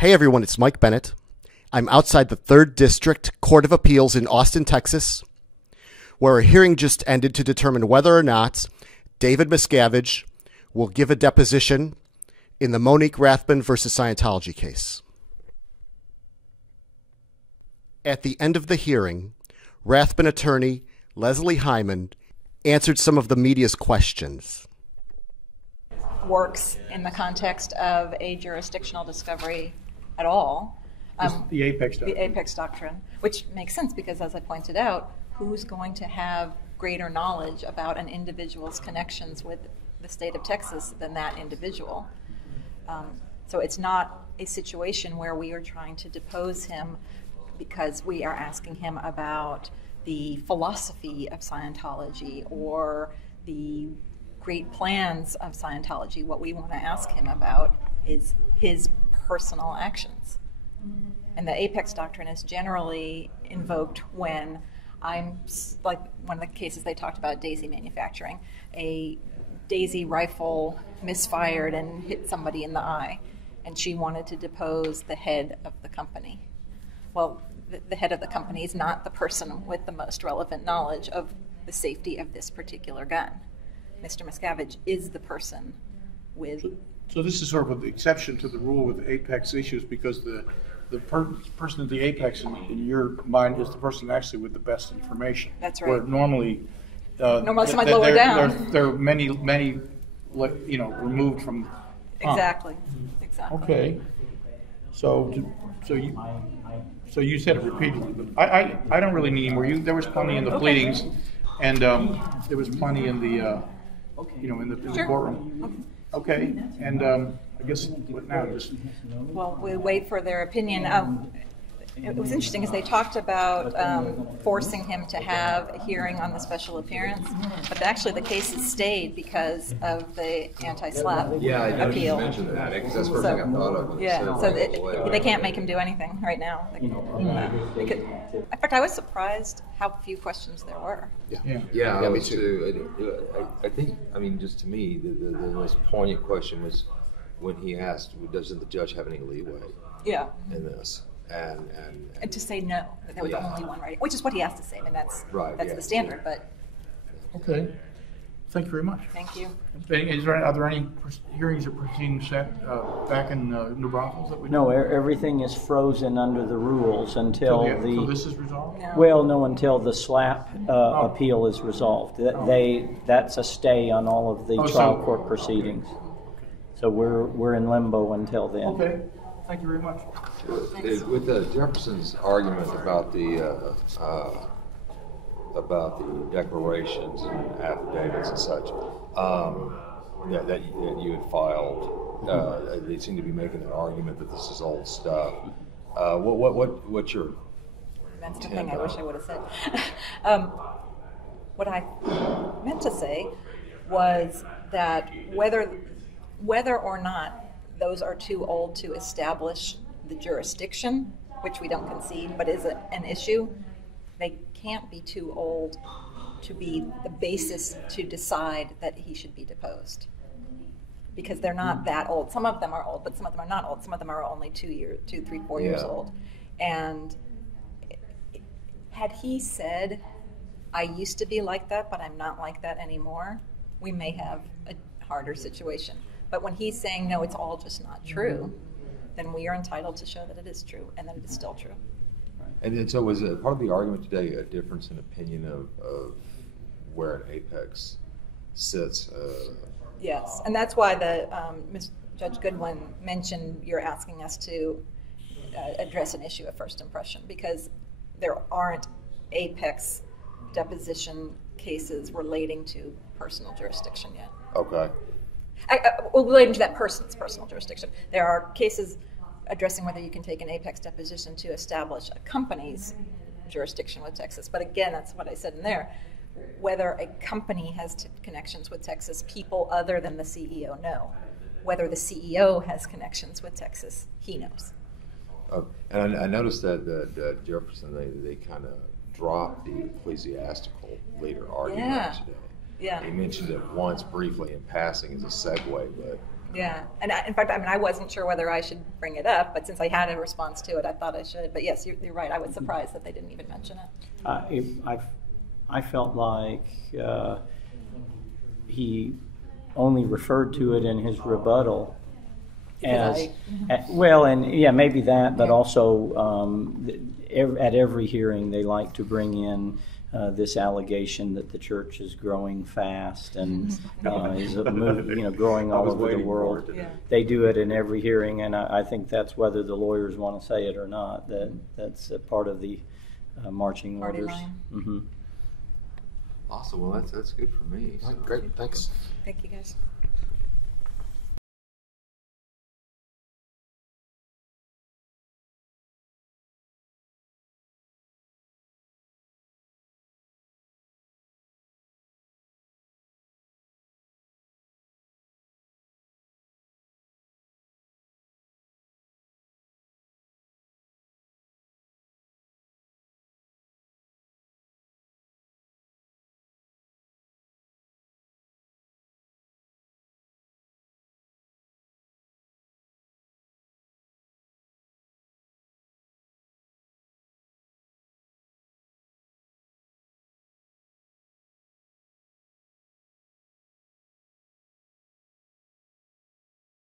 Hey everyone, it's Mike Bennett. I'm outside the 3rd District Court of Appeals in Austin, Texas, where a hearing just ended to determine whether or not David Miscavige will give a deposition in the Monique Rathbun versus Scientology case. At the end of the hearing, Rathbun attorney Leslie Hyman answered some of the media's questions. Works in the context of a jurisdictional discovery at all. The Apex Doctrine. The Apex Doctrine, which makes sense because, as I pointed out, who's going to have greater knowledge about an individual's connections with the state of Texas than that individual? So it's not a situation where we are trying to depose him because we are asking him about the philosophy of Scientology or the great plans of Scientology. What we want to ask him about is his personal actions. And the Apex Doctrine is generally invoked when I'm, like one of the cases they talked about, daisy manufacturing. A daisy rifle misfired and hit somebody in the eye, and she wanted to depose the head of the company. Well, the head of the company is not the person with the most relevant knowledge of the safety of this particular gun. Mr. Miscavige is the person with... So this is sort of an exception to the rule with Apex issues because the person at the Apex in your mind is the person actually with the best information. That's right. Where normally somebody lower down. There are many, removed from... Exactly. Exactly. Okay. So you said it repeatedly, but I don't really need more. There was plenty in the pleadings, and there was plenty in the in the courtroom. Okay, and I guess what now? Well, we wait for their opinion. It was interesting as they talked about forcing him to have a hearing on the special appearance, but actually the case has stayed because of the anti-SLAPP appeal. Yeah, I know you mentioned that because that's the first thing I thought of. Yeah, so they can't make him do anything right now. In fact, I was surprised how few questions there were. Yeah, me too. I think, just to me, the most poignant question was when he asked, doesn't the judge have any leeway in this? And to say no, that there was only one writing, which is what he has to say. I mean, that's the standard. But okay, thank you very much. Thank you. Are there any hearings or proceedings set back in New Braunfels that we? No, everything is frozen under the rules until so this is resolved. No. Well, no, until the SLAPP appeal is resolved. That's a stay on all of the trial court proceedings. So we're in limbo until then. Okay. Thank you very much. With Jefferson's argument about the declarations and affidavits and such that you had filed, they seem to be making an argument that this is old stuff. What's your? That's the thing I wish I would have said. What I meant to say was that whether or not those are too old to establish the jurisdiction, which we don't concede, but is an issue, they can't be too old to be the basis to decide that he should be deposed. Because they're not that old. Some of them are old, but some of them are not old. Some of them are only 2, 3, 4 years old. And had he said, I used to be like that, but I'm not like that anymore, we may have a harder situation. But when he's saying, no, it's all just not true, then we are entitled to show that it is true and that it is still true. And so was part of the argument today a difference in opinion of where an apex sits? Yes, and that's why Judge Goodwin mentioned you're asking us to address an issue of first impression because there aren't apex deposition cases relating to personal jurisdiction yet. Okay. Relating to that person's personal jurisdiction. There are cases addressing whether you can take an apex deposition to establish a company's jurisdiction with Texas. But again, that's what I said in there. Whether a company has connections with Texas, people other than the CEO know. Whether the CEO has connections with Texas, he knows. And I noticed that Jefferson, they kind of dropped the ecclesiastical leader argument today. Yeah. He mentioned it once briefly in passing as a segue, but Yeah, and in fact, I mean, I wasn't sure whether I should bring it up, but since I had a response to it, I thought I should. But yes, you're right. I was surprised that they didn't even mention it. I felt like he only referred to it in his rebuttal as well, and yeah, maybe that, but also at every hearing they like to bring in this allegation that the church is growing fast and is growing all over the world. Yeah. They do it in every hearing, and I think that's whether the lawyers want to say it or not. That's a part of the marching Party orders. line. Mm-hmm. Awesome. Well, that's good for me. Great, thanks. Thank you, guys.